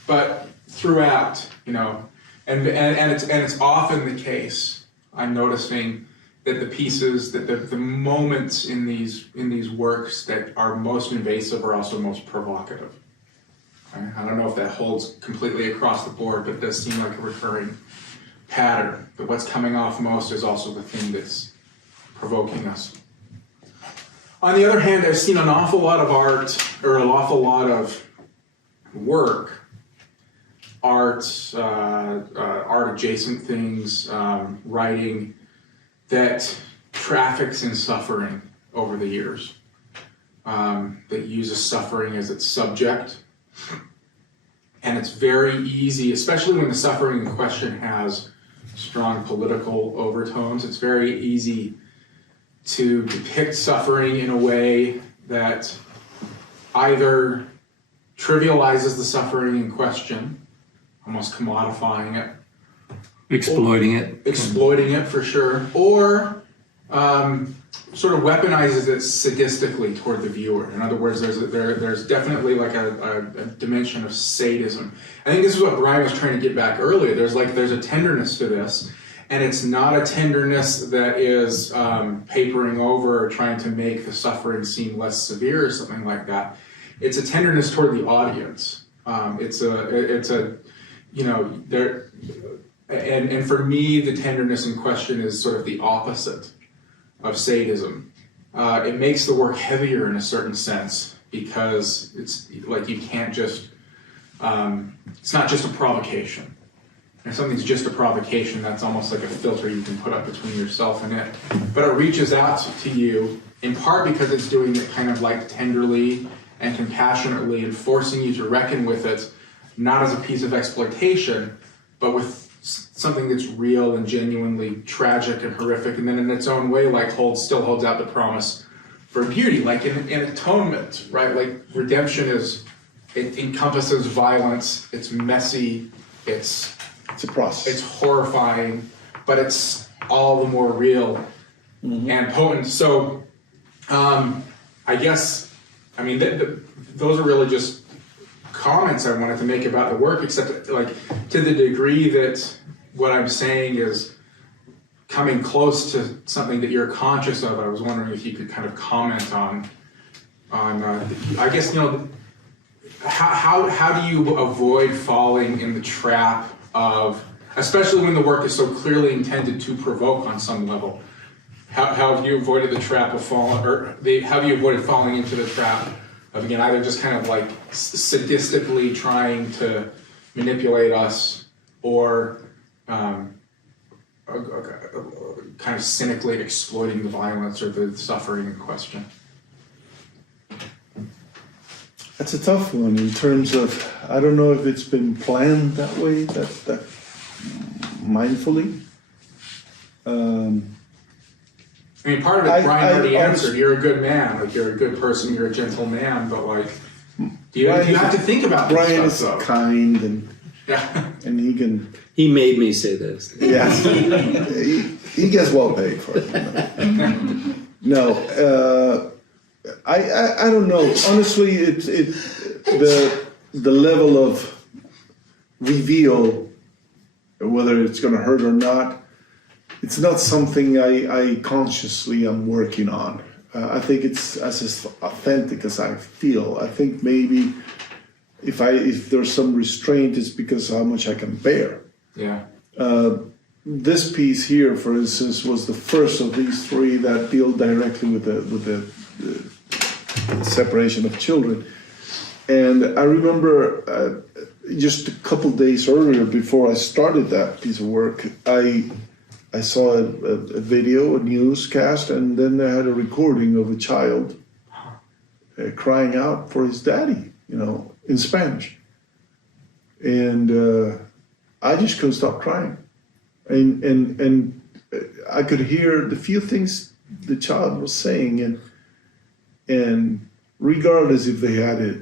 But throughout, you know, and it's often the case, I'm noticing that the pieces, that the moments in these works that are most invasive are also most provocative. I don't know if that holds completely across the board, but it does seem like a recurring pattern. That what's coming off most is also the thing that's provoking us. On the other hand, I've seen an awful lot of art, or an awful lot of work, art adjacent things, writing, that traffics in suffering over the years, that uses suffering as its subject. And it's very easy, especially when the suffering in question has strong political overtones, it's very easy to depict suffering in a way that either trivializes the suffering in question, almost commodifying it, Exploiting it for sure, or sort of weaponizes it sadistically toward the viewer. In other words, there's definitely like a dimension of sadism. I think this is what Brian was trying to get back earlier. There's a tenderness to this, and it's not a tenderness that is papering over or trying to make the suffering seem less severe or something like that. It's a tenderness toward the audience. It's a you know, there. And for me, the tenderness in question is sort of the opposite of sadism. It makes the work heavier in a certain sense, because it's like you can't just, it's not just a provocation. If something's just a provocation, that's almost like a filter you can put up between yourself and it. But it reaches out to you, in part because it's doing it kind of like tenderly and compassionately and forcing you to reckon with it, not as a piece of exploitation, but with something that's real and genuinely tragic and horrific, and then in its own way, like still holds out the promise for beauty, like in atonement, right? Like redemption it encompasses violence, it's messy, it's a process. It's horrifying, but it's all the more real and potent. So, I guess, I mean, those are really just comments I wanted to make about the work, except like to the degree that what I'm saying is coming close to something that you're conscious of. I was wondering if you could kind of comment on I guess, you know, how do you avoid falling in the trap of, especially when the work is so clearly intended to provoke on some level, how have you avoided the trap of falling, or have you avoided falling into the trap of, again, either just kind of like sadistically trying to manipulate us, or kind of cynically exploiting the violence or the suffering in question? That's a tough one in terms of, I don't know if it's been planned that way, that mindfully. I mean, part of it, Brian already answered. You're a good man. Like, you're a good person. You're a gentle man. But like, you have to think about this Brian stuff, is kind, and yeah, and he can. He made me say this. Yes, he gets well paid for it. No, I don't know. Honestly, the level of reveal, whether it's going to hurt or not, it's not something I consciously am working on. I think it's as authentic as I feel. I think maybe if there's some restraint, it's because of how much I can bear. Yeah. This piece here, for instance, was the first of these three that deal directly with the separation of children. And I remember just a couple days earlier, before I started that piece of work, I saw a video, a newscast, and then they had a recording of a child crying out for his daddy, in Spanish. And I just couldn't stop crying. And I could hear the few things the child was saying, and regardless if they had a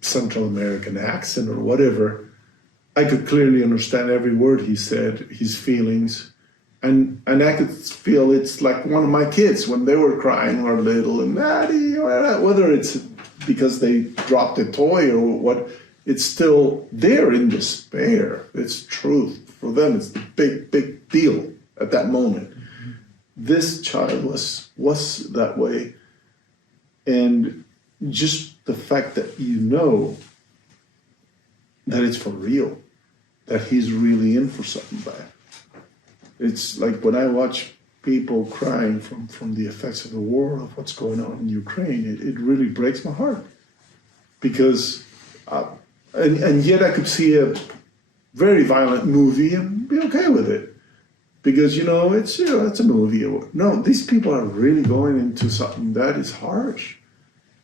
Central American accent or whatever, I could clearly understand every word he said, his feelings, and I could feel it's like one of my kids when they were crying or little, and daddy, whether it's because they dropped a toy or what, it's still there in despair. It's truth. For them, it's the big deal at that moment. This child was that way, and just the fact that that it's for real, that he's really in for something bad. It's like when I watch people crying from the effects of the war, of what's going on in Ukraine, it really breaks my heart. Because, and yet I could see a very violent movie and be okay with it. Because, it's a movie. No, these people are really going into something that is harsh.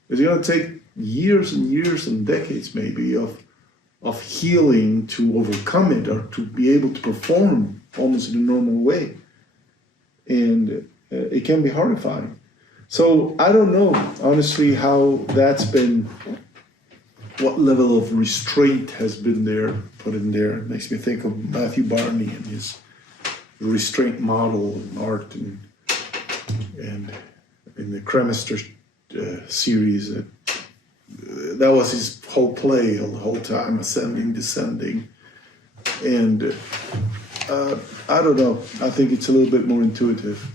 It's going to take years and years and decades maybe of healing to overcome it, or to be able to perform almost in a normal way. And it can be horrifying. So I don't know, honestly, how that's been, what level of restraint has been put in there. It makes me think of Matthew Barney and his restraint model in art, and in the Cremister series, that was his whole play the whole time, ascending, descending. And I don't know, I think it's a little bit more intuitive.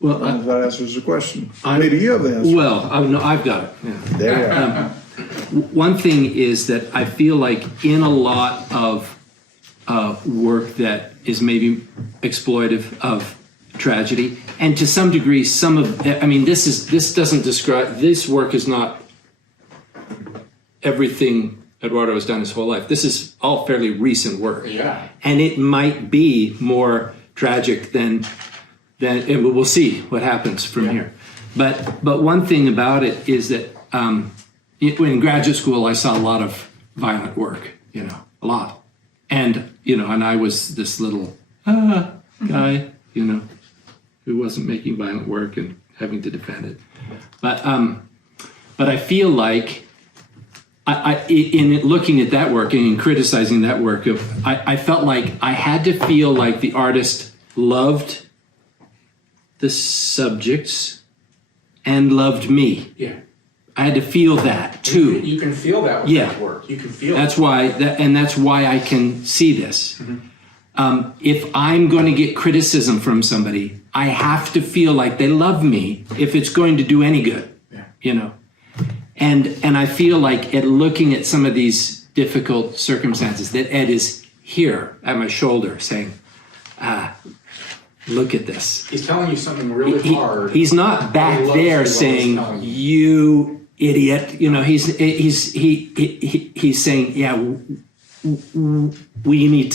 Well, I don't know if that answers the question. Maybe you have the answer. Well, no, I've got it. Yeah. There you are. One thing is that I feel like in a lot of work that is maybe exploitive of tragedy, and to some degree, this work is not everything Eduardo has done his whole life. This is all fairly recent work. Yeah. And it might be more tragic than we'll see what happens from here. But one thing about it is that in graduate school, I saw a lot of violent work, a lot. And I was this little guy, who wasn't making violent work and having to defend it. But I feel like in looking at that work and in criticizing that work, I felt like I had to feel like the artist loved the subjects and loved me. Yeah. I had to feel that too. You can feel that with that work. You can feel that's it. That's why I can see this. Mm-hmm. If I'm going to get criticism from somebody, I have to feel like they love me if it's going to do any good. Yeah. And I feel like looking at some of these difficult circumstances, that Ed is here at my shoulder saying, look at this. He's telling you something really hard. He's not back there saying, you idiot. He's saying, yeah, we need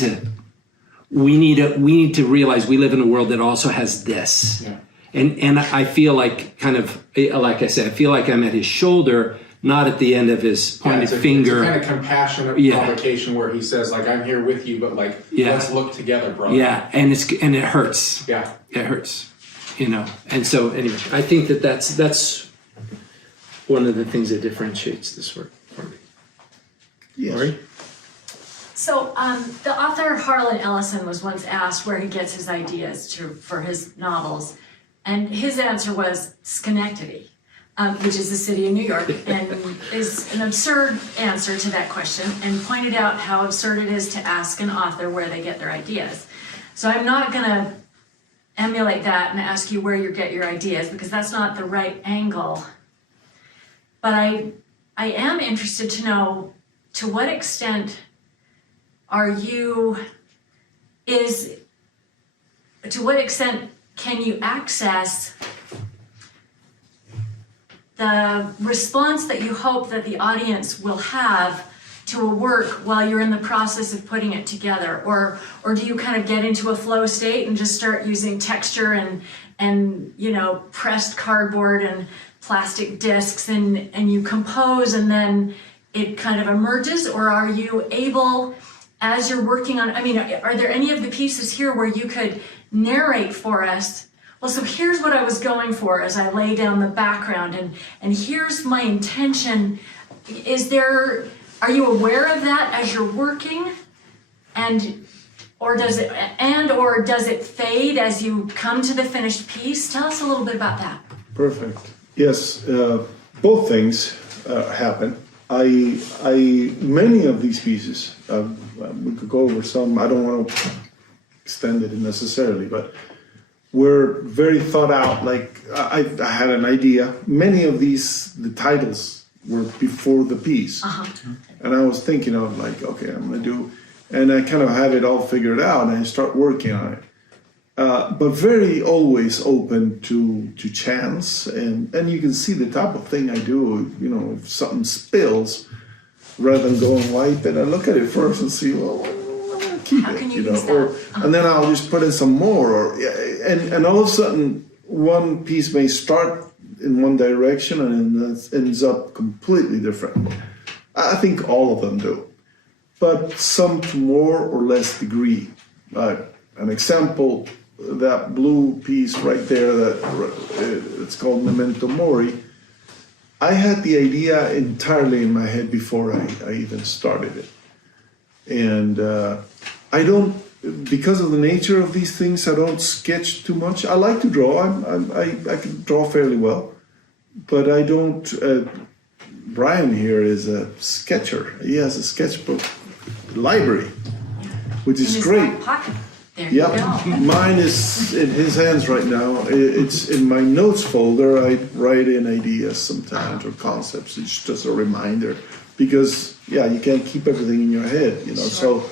to realize we live in a world that also has this. Yeah. And I feel like like I said, I feel like I'm at his shoulder, not at the end of his pointed finger. It's a kind of compassionate provocation where he says, like, I'm here with you, but let's look together, brother. Yeah, and it hurts. Yeah. It hurts. And so anyway, I think that's one of the things that differentiates this work for me. Yes. Lori? So the author Harlan Ellison was once asked where he gets his ideas for his novels, and his answer was Schenectady, which is a city in New York, and is an absurd answer to that question, and pointed out how absurd it is to ask an author where they get their ideas. So I'm not gonna emulate that and ask you where you get your ideas, because that's not the right angle. But I am interested to know, to what extent to what extent can you access the response that you hope that the audience will have to a work while you're in the process of putting it together? Or do you kind of get into a flow state and just start using texture and pressed cardboard and plastic discs and you compose and then it kind of emerges? Or are you able, as you're working on, are there any of the pieces here where you could narrate for us, well, so here's what I was going for as I lay down the background and here's my intention. Are you aware of that as you're working? Or does it fade as you come to the finished piece? Tell us a little bit about that. Perfect. Yes, both things happen. Many of these pieces, we could go over some. I don't want to extend it necessarily, but were very thought out. Like I had an idea. Many of these, the titles were before the piece, and I was thinking of like, okay, I'm gonna do, and I kind of have it all figured out, and I start working on it. But very always open to chance, and you can see the type of thing I do. If something spills, rather than go and wipe it, I look at it first and see, well, I'm gonna keep How it, can you use that? and then I'll just put in some more, and all of a sudden, one piece may start in one direction and it ends up completely different. I think all of them do, but some to more or less degree. An example. That blue piece right there, it's called Memento Mori. I had the idea entirely in my head before I even started it. And I don't, because of the nature of these things, I don't sketch too much. I like to draw, I can draw fairly well, but I don't, Brian here is a sketcher. He has a sketchbook library, which is great. Back pocket. There you Yep, go. mine is in his hands right now. It's in my notes folder. I write in ideas sometimes or concepts. It's just a reminder because you can't keep everything in your head, Sure. So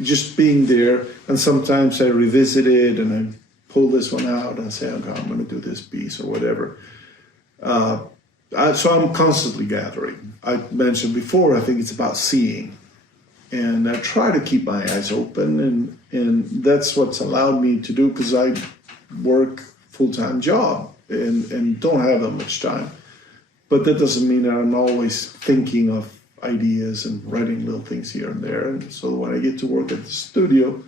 just being there, and sometimes I revisit it and I pull this one out and say, okay, I'm going to do this piece or whatever. So I'm constantly gathering. I mentioned before, I think it's about seeing. And I try to keep my eyes open, and that's what's allowed me to do, because I work full-time job and don't have that much time. But that doesn't mean that I'm always thinking of ideas and writing little things here and there. And so when I get to work at the studio,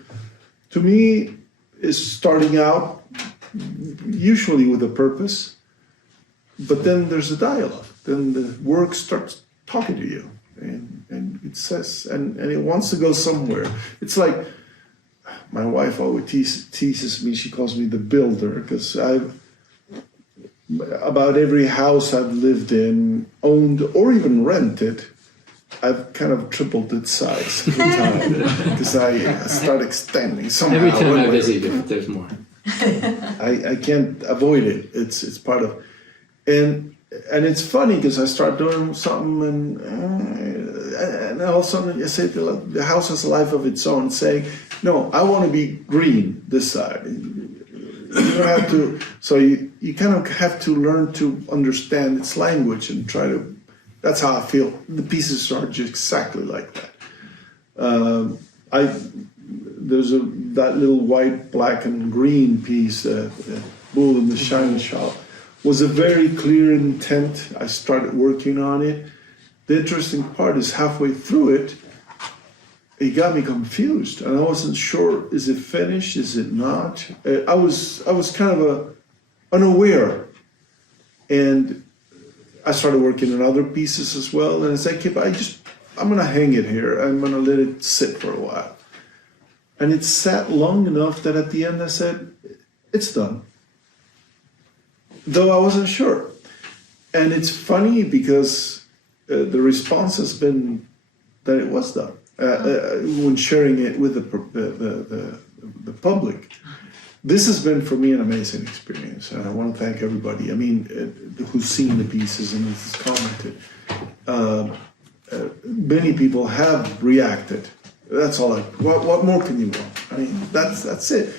to me, is starting out usually with a purpose, but then there's a dialogue. Then the work starts talking to you. And it says, and it wants to go somewhere. It's like, my wife always teases me, she calls me the builder, because about every house I've lived in, owned, or even rented, I've kind of tripled its size every time, because I start extending somehow. Every time I visit, there's more. I can't avoid it. It's part of, and it's funny because I start doing something and all of a sudden I say the house has a life of its own, saying, no, I want to be green this side. You don't have to, so you kind of have to learn to understand its language and try to, that's how I feel. The pieces are just exactly like that. There's that little white, black, and green piece, Bull in the Shine Shop, was a very clear intent. I started working on it. The interesting part is halfway through it, it got me confused, and I wasn't sure, is it finished, is it not? I was kind of unaware, and I started working on other pieces as well, and it's like, I'm gonna hang it here, I'm gonna let it sit for a while. And it sat long enough that at the end I said, it's done. Though I wasn't sure. And it's funny because the response has been that it was done. When sharing it with the public. This has been for me an amazing experience, and I want to thank everybody. I mean, who's seen the pieces and has commented. Many people have reacted. That's all. What more can you want? I mean, that's it.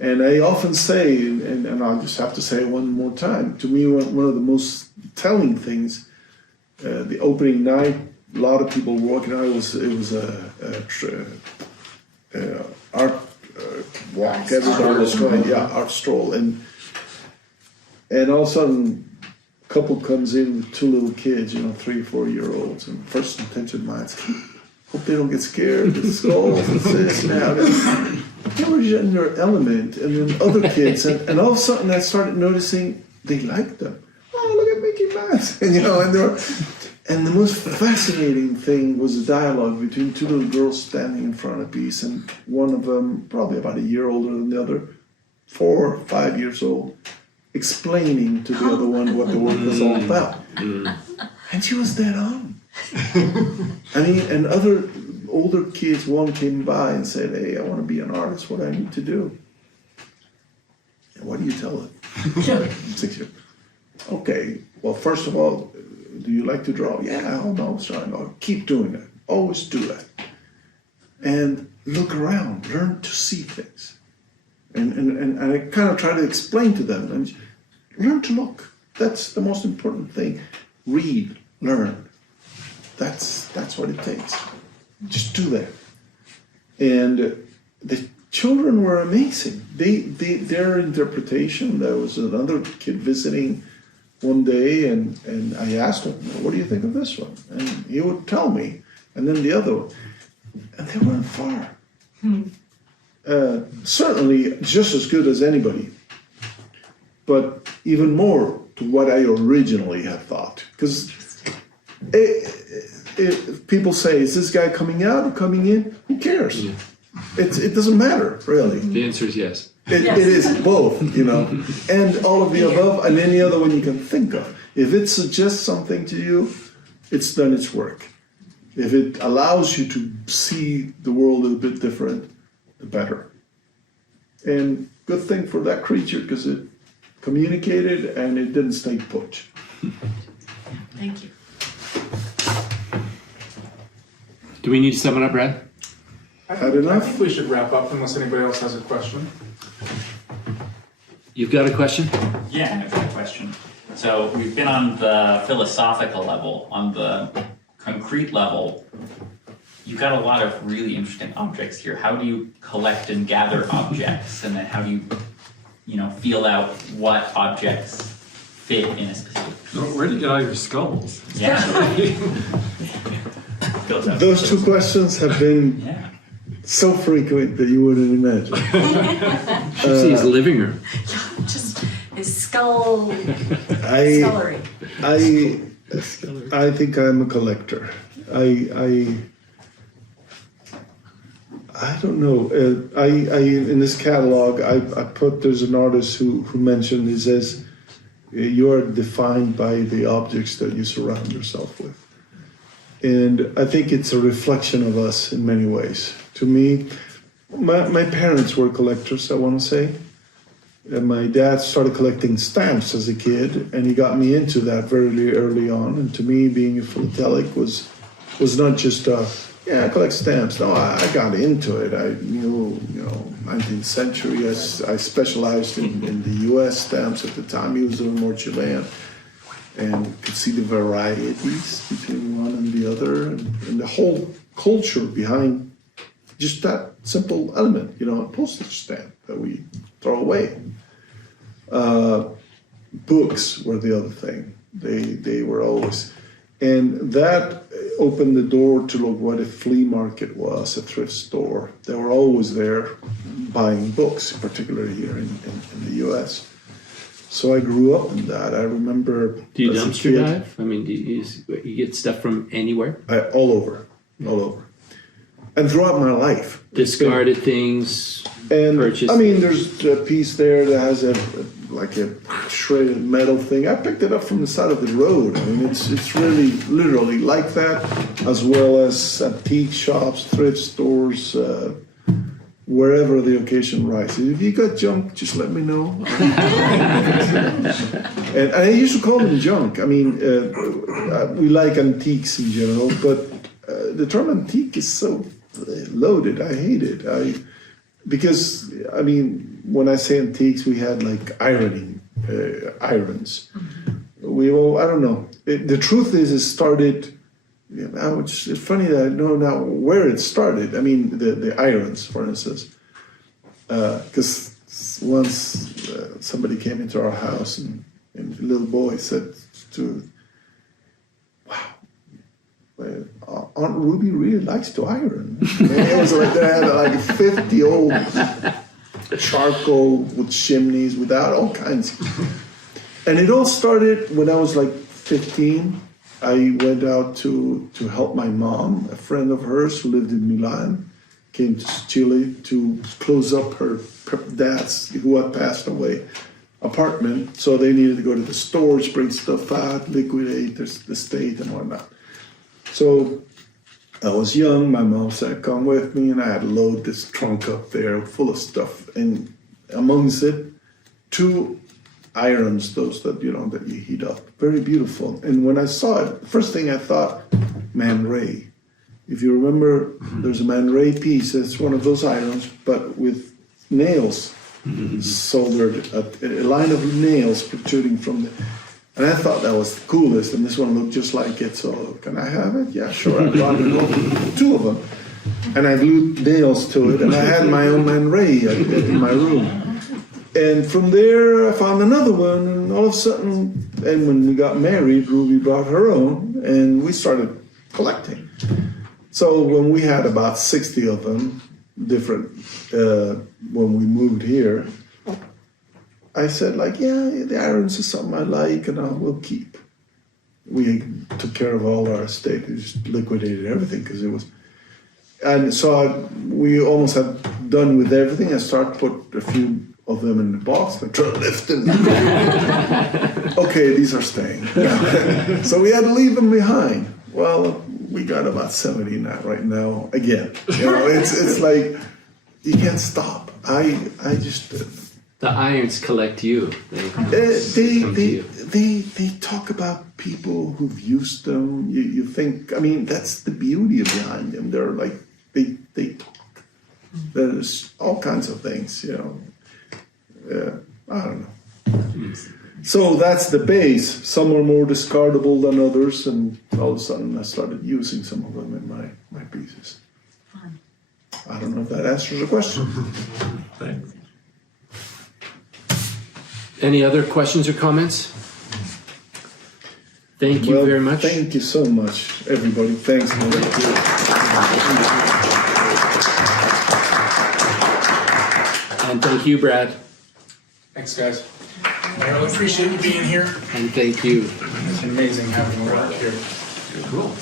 And I often say, and I'll just have to say it one more time. To me, one of the most telling things, the opening night, a lot of people walking out. It was a art walk. Everybody was going, art stroll, and all of a sudden, a couple comes in with two little kids, 3 or 4 year olds, and first intention minds, hope they don't get scared, get skulls, and this now. They were in their element, and then other kids, and all of a sudden I started noticing they liked them. Oh, look at Mickey Mouse, and the most fascinating thing was a dialogue between two little girls standing in front of a piece, and one of them, probably about a year older than the other, 4 or 5 years old, explaining to the other one what the work was all about. And she was dead on. I mean, and other older kids, one came by and said, hey, I want to be an artist, what do I need to do? And what do you tell them? 6 years. Okay, well, first of all, do you like to draw? Yeah, oh no, sorry, no. Keep doing it. Always do that. And look around, learn to see things. And I kind of try to explain to them, and learn to look. That's the most important thing. Read, learn. That's what it takes. Just do that. And the children were amazing. Their interpretation, there was another kid visiting one day, and I asked him, what do you think of this one? And he would tell me, and then the other one. And they weren't far. Certainly just as good as anybody, but even more to what I originally had thought. Because if people say, is this guy coming out or coming in? Who cares? Yeah. It doesn't matter, really. The answer is yes. It is both, and all of the above, and any other one you can think of. If it suggests something to you, it's done its work. If it allows you to see the world a little bit different, the better. And good thing for that creature, because it communicated and it didn't stay put. Thank you. Do we need to sum it up, Brad? Had enough? I think we should wrap up unless anybody else has a question. You've got a question? Yeah, I've got a question. So we've been on the philosophical level, on the concrete level. You've got a lot of really interesting objects here. How do you collect and gather objects, and then how do you, feel out what objects fit in a specific piece? Where do you get all your skulls? Yeah. Those two questions have been so frequent that you wouldn't imagine. Should see his living room. Just his scullery. I think I'm a collector. I don't know. I in this catalog I put, there's an artist who mentioned, he says, you are defined by the objects that you surround yourself with. And I think it's a reflection of us in many ways. To me, my parents were collectors, I want to say. And my dad started collecting stamps as a kid, and he got me into that very early on. And to me, being a philatelic was not just I collect stamps. No, I got into it. I knew, 19th century. I specialized in the U.S. stamps at the time. He was a little more Chilean, and could see the varieties between one and the other, and the whole culture behind just that simple element, a postage stamp that we throw away. Books were the other thing. They were always, and that opened the door to look what a flea market was, a thrift store. They were always there buying books, particularly here in the U.S. So I grew up in that. I remember. Do you dumpster dive? I mean, do you get stuff from anywhere? All over. And throughout my life. Discarded things, and purchased. I mean, there's a piece there that has a shredded metal thing. I picked it up from the side of the road. I mean, it's really literally like that, as well as antique shops, thrift stores, wherever the occasion rises. If you got junk, just let me know. And I used to call them junk. I mean, we like antiques in general, but the term antique is so loaded. I hate it. Because I mean, when I say antiques, we had like irons. I don't know. The truth is, it started. It's funny that I know now where it started. I mean, the irons, for instance, because once somebody came into our house and the little boy said to, "Wow, Aunt Ruby really likes to iron." And it was like they had like 50 old charcoal with chimneys, without all kinds. And it all started when I was like 15. I went out to help my mom. A friend of hers who lived in Milan came to Chile to close up her dad's, who had passed away, apartment. So they needed to go to the stores, bring stuff out, liquidate the estate and whatnot. So I was young. My mom said, "Come with me," and I had to load this trunk up there full of stuff. And amongst it, 2 irons, those that you heat up, very beautiful. And when I saw it, the first thing I thought, Man Ray. If you remember, there's a Man Ray piece. It's one of those irons, but with nails soldered, a line of nails protruding from the. And I thought that was the coolest. And this one looked just like it. So can I have it? Yeah, sure. I brought it over, 2 of them, and I glued nails to it. And I had my own Man Ray in my room. And from there, I found another one, and all of a sudden, and when we got married, Ruby brought her own, and we started collecting. So when we had about 60 of them, different, when we moved here, I said, like, yeah, the irons is something I like, and we'll keep. We took care of all our estate. We just liquidated everything, because it was. And so we almost had done with everything. I started put a few of them in the box and try to lift them. Okay, these are staying. So we had to leave them behind. Well, we got about 70 now, right now. Again, it's like you can't stop. I just. The irons collect you. They talk about people who've used them. You think, I mean, that's the beauty behind them. They're like they talk. There's all kinds of things, I don't know. So that's the base. Some are more discardable than others, and all of a sudden I started using some of them in my pieces. I don't know if that answers the question. Thanks. Any other questions or comments? Thank you very much. Thank you so much, everybody. Thanks. And thank you, Brad. Thanks, guys. I really appreciate you being here. And thank you. It's amazing having you out here. Cool.